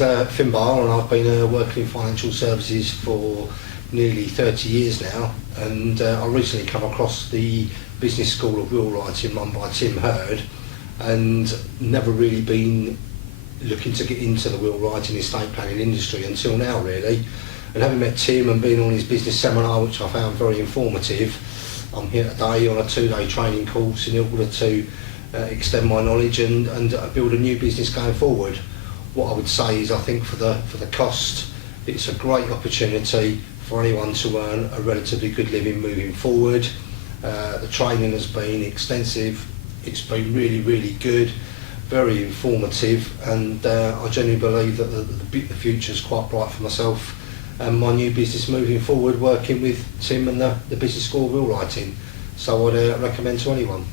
name's Finbar, and I've been working in financial services for nearly 30 years now, and I recently come across the Business School of Will Writing run by Tim Hurd, and never really been looking to get into the will writing estate planning industry until now really. And having met Tim and been on his business seminar, which I found very informative, I'm here today on a 2-day training course in order to extend my knowledge and build a new business going forward. What I would say is I think for the cost, it's a great opportunity for anyone to earn a relatively good living moving forward. The training has been extensive, it's been really good, very informative, and I genuinely believe that the future is quite bright for myself and my new business moving forward, working with Tim and the Business School of Will Writing. So I'd recommend to anyone.